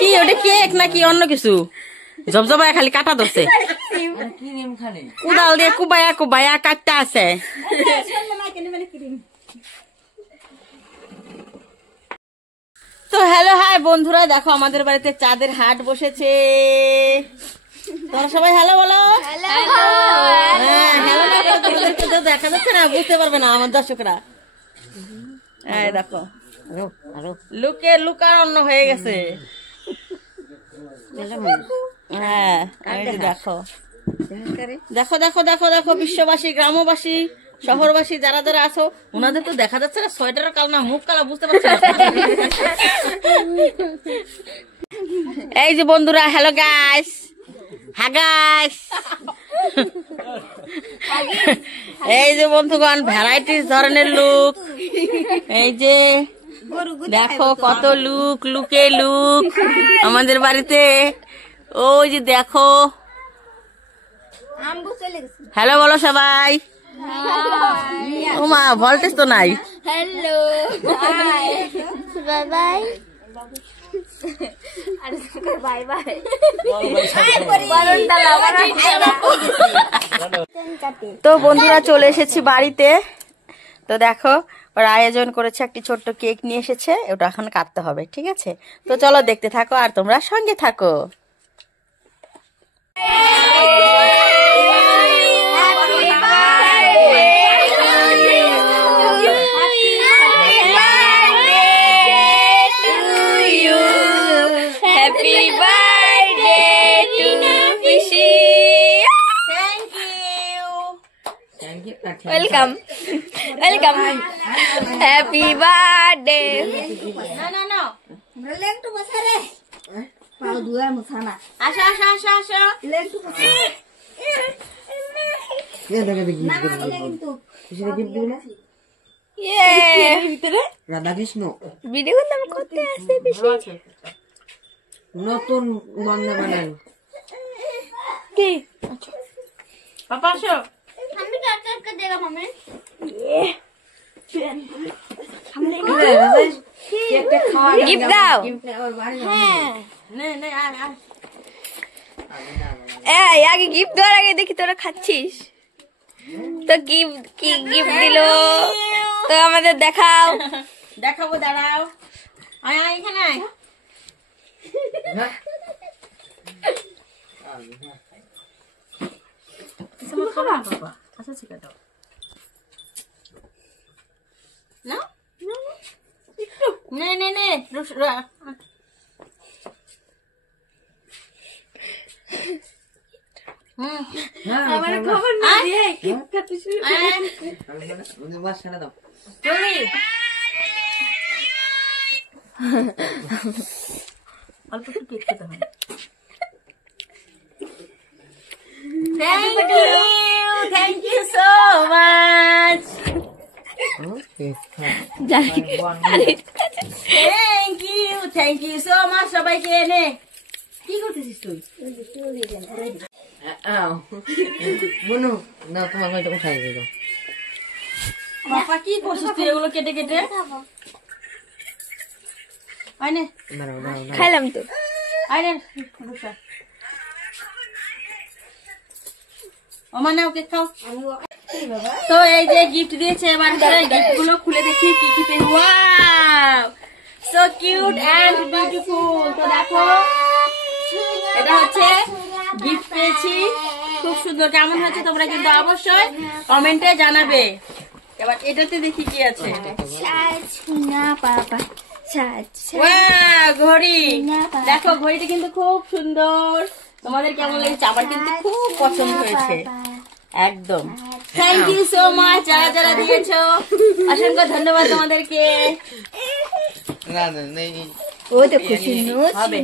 কি ওটা কেক নাকি অন্য কিছু? জবজবায় খালি কাটা ধরছে, কুদাল দিয়ে কুবায়া কুবায়া কাটতে আছে। তো হ্যালো হাই বন্ধুরা, দেখো আমাদের বাড়িতে চাঁদের হাট বসেছে। তোমরা সবাই হ্যালো বলো। দেখা যাচ্ছে না, বুঝতে পারবে না আমার দর্শকরা। দেখো লুকে লুকারণ্য হয়ে গেছে। হ্যাঁ দেখো দেখো দেখো দেখো দেখো বিশ্ববাসী, গ্রামবাসী, শহরবাসী যারা যারা আছো, ওনাদের তো দেখা যাচ্ছে না সোয়েটারের কাল না মুখ কালা, বুঝতে পারছো? এই যে বন্ধুরা, হ্যালো গাইস, হ্যাঁ গাইস, এই যে বন্ধুগণ ভ্যারাইটিস ধরনের লুক। এই যে দেখো কত লুক, লুকে লুক আমাদের বাড়িতে। ওই যে দেখো, হ্যালো বলো সবাই। ও মা, ভোল্টেজ তো নাই। Hello bye bye bye bye. তো বন্ধুরা চলে এসেছি বাড়িতে। তো দেখো ওরা আয়োজন করেছে, একটি ছোট্ট কেক নিয়ে এসেছে, ওটা এখন কাটতে হবে, ঠিক আছে? তো চলো দেখতে থাকো আর তোমরা সঙ্গে থাকো। Welcome welcome, happy birthday. না না না, লেংটু বসা রে, পাও দুয়া মুছানা। আসো আসো আসো আসো, লেংটু বসা ये देखो देखो गिफ्ट किसी ने गिफ्ट दिया ইয়ে ভিতরে राधा कृष्ण ভিডিও নাম করতে আসে বেশি নতুন বন্ধু বানালো কি পাপা আসো। আমি কাট कर देगा हमें কেকটা খাওয়া गिफ्ट दाओ। হ্যাঁ নে নে আয় আয়। আগে গিফট দেওয়ার আগে দেখি তোরা খাচ্ছিস তো। কি গিফট দিলো তো আমাদের দেখাও। দেখাবো, দাঁড়াও। আয় আয় এখানে আয়। আচ্ছা ঠিক আছে, না নে নে নে আমার খবর না দিয়ে গিফট খাচ্ছিস আমি বাস ছেড়ে দাও অল্প একটু কেক খেতে হবে। Thank you so much, thank you so much সবাইকে। এনে কি করতেছিস তুই? বনু না তোমার হয়তো কোথায় গেল বাবা কি করছিস তুই এগুলো কেটে কেটে? আইনে খাইলাম তো। আইনে ও মানে ওকে খাও। তো এই যে গিফট দিয়েছে, এবার গিফট গুলো খুলে দেখি কি কি পেয়ে। Wow, so cute and beautiful. তো দেখো এটা হচ্ছে গিফট পেয়েছি, খুব সুন্দর। কেমন হয়েছে তোমরা কিন্তু অবশ্যই কমেন্টে জানাবে। এবার এটাতে দেখি কি আছে। ঘড়ি, দেখো ঘড়িটা কিন্তু খুব সুন্দর। তোমাদের কেমন লেগেছে? আমার কিন্তু খুব পছন্দ হয়েছে একদম। থ্যাংক ইউ সো মাচ যারা যারা দিয়েছো, অসংখ্য ধন্যবাদ তোমাদেরকে। না না নেই ও তো খুশি হবে।